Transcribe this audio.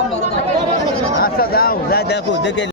যাও ماسا داو زاد داو دکل